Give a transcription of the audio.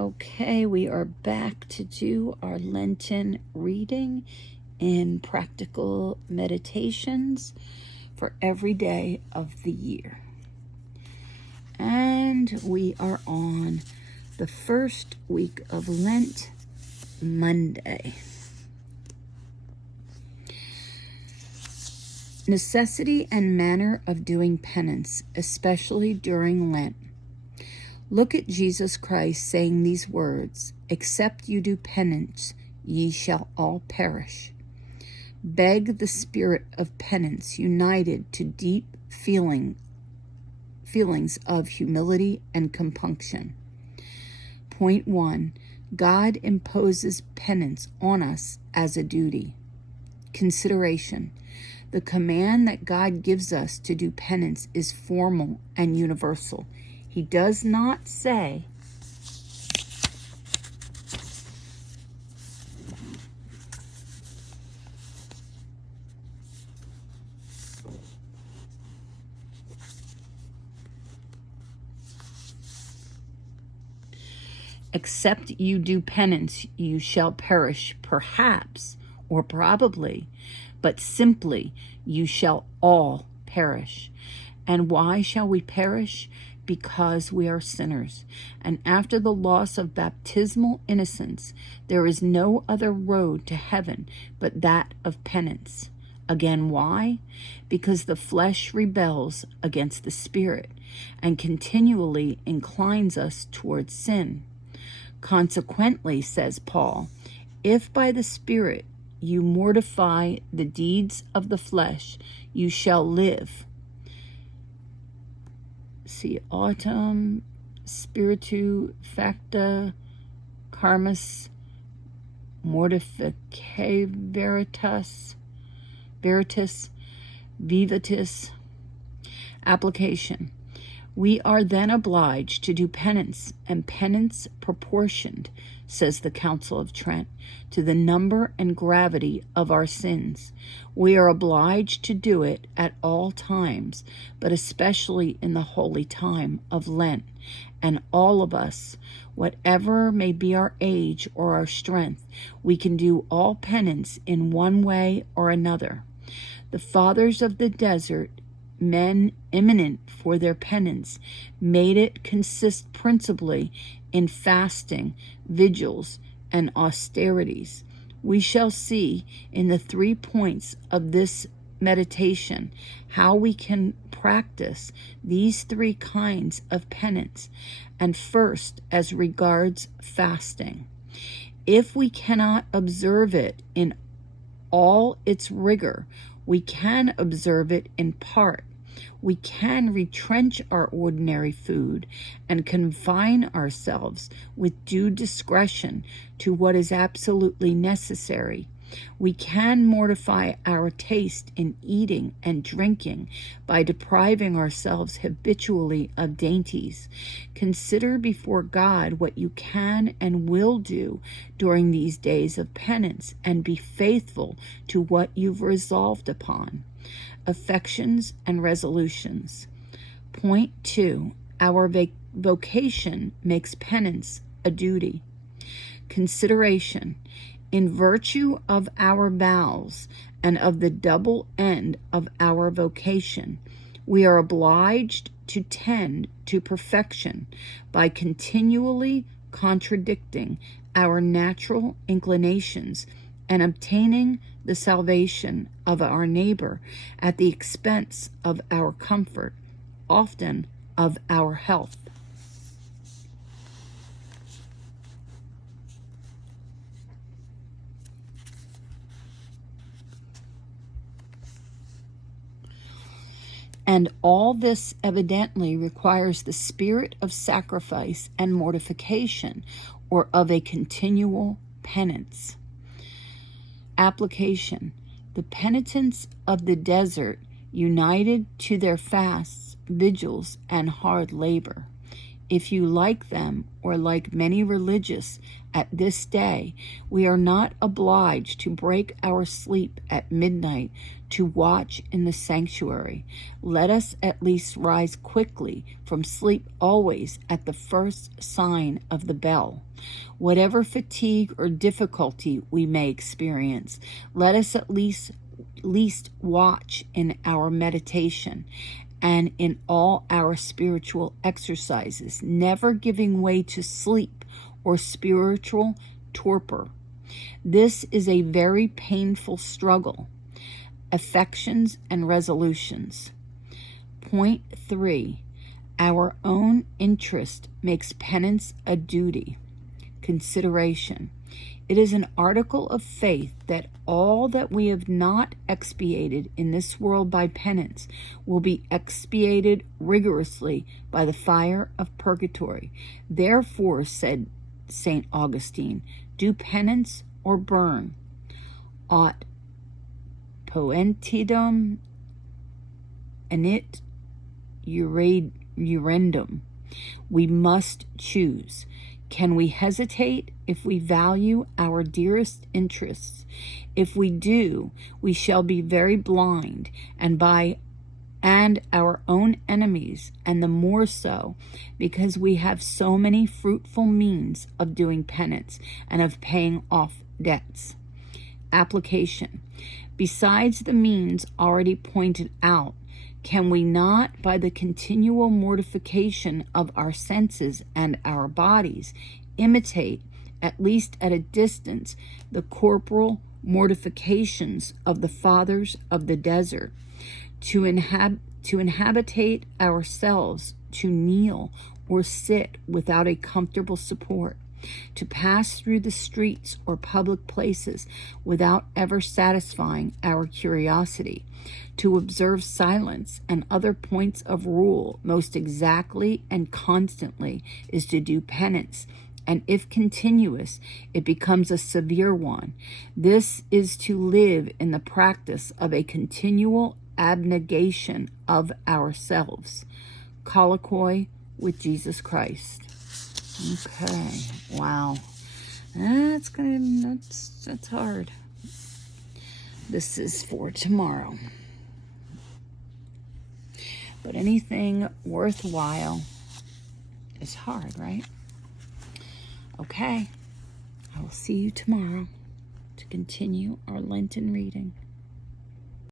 Okay, we are back to do our Lenten reading in practical meditations for every day of the year. And we are on the first week of Lent, Monday. Necessity and manner of doing penance, especially during Lent. Look at Jesus Christ saying these words, "Except you do penance, ye shall all perish." Beg the spirit of penance united to deep feelings of humility and compunction. Point 1. God imposes penance on us as a duty. Consideration. The command that God gives us to do penance is formal and universal. He does not say, "Except you do penance, you shall perish, perhaps, or probably, but simply, you shall all perish." And why shall we perish? Because we are sinners. And after the loss of baptismal innocence, there is no other road to heaven but that of penance. Again, why? Because the flesh rebels against the spirit and continually inclines us towards sin. Consequently, says Paul, if by the Spirit you mortify the deeds of the flesh, you shall live. See autumn, spiritu facta, karmas, mortificae veritas, vivatis. Application. We are then obliged to do penance, and penance proportioned, says the Council of Trent, to the number and gravity of our sins. We are obliged to do it at all times, but especially in the holy time of Lent. And all of us, whatever may be our age or our strength, we can do all penance in one way or another. The fathers of the desert, men eminent for their penance, made it consist principally in fasting, vigils, and austerities. We shall see in the 3 points of this meditation how we can practice these 3 kinds of penance, and first as regards fasting. If we cannot observe it in all its rigor, we can observe it in part. We can retrench our ordinary food and confine ourselves with due discretion to what is absolutely necessary. We can mortify our taste in eating and drinking by depriving ourselves habitually of dainties. Consider before God what you can and will do during these days of penance, and be faithful to what you've resolved upon. Affections and resolutions. Point 2. Our vocation makes penance a duty. Consideration. In virtue of our vows and of the double end of our vocation, we are obliged to tend to perfection by continually contradicting our natural inclinations and obtaining the salvation of our neighbor at the expense of our comfort, often of our health. And all this evidently requires the spirit of sacrifice and mortification, or of a continual penance. Application. The penitents of the desert united to their fasts, vigils, and hard labor. If you like them, or like many religious at this day, we are not obliged to break our sleep at midnight to watch in the sanctuary. Let us at least rise quickly from sleep always at the first sign of the bell. Whatever fatigue or difficulty we may experience, let us at least watch in our meditation and in all our spiritual exercises, never giving way to sleep or spiritual torpor. This is a very painful struggle. Affections and resolutions. Point 3. Our own interest makes penance a duty. Consideration. It is an article of faith that all that we have not expiated in this world by penance will be expiated rigorously by the fire of purgatory. Therefore, said St. Augustine, do penance or burn. Aut poentidum enit urendum. We must choose. Can we hesitate if we value our dearest interests? If we do, we shall be very blind, and our own enemies, and the more so because we have so many fruitful means of doing penance and of paying off debts. Application. Besides the means already pointed out, can we not, by the continual mortification of our senses and our bodies, imitate, at least at a distance, the corporal mortifications of the fathers of the desert, to inhabitate ourselves, to kneel or sit without a comfortable support, to pass through the streets or public places without ever satisfying our curiosity, to observe silence and other points of rule most exactly and constantly, is to do penance, and if continuous, it becomes a severe one. This is to live in the practice of a continual abnegation of ourselves. Colloquy with Jesus Christ. Okay, wow. That's hard. This is for tomorrow. But anything worthwhile is hard, right? Okay, I will see you tomorrow to continue our Lenten reading.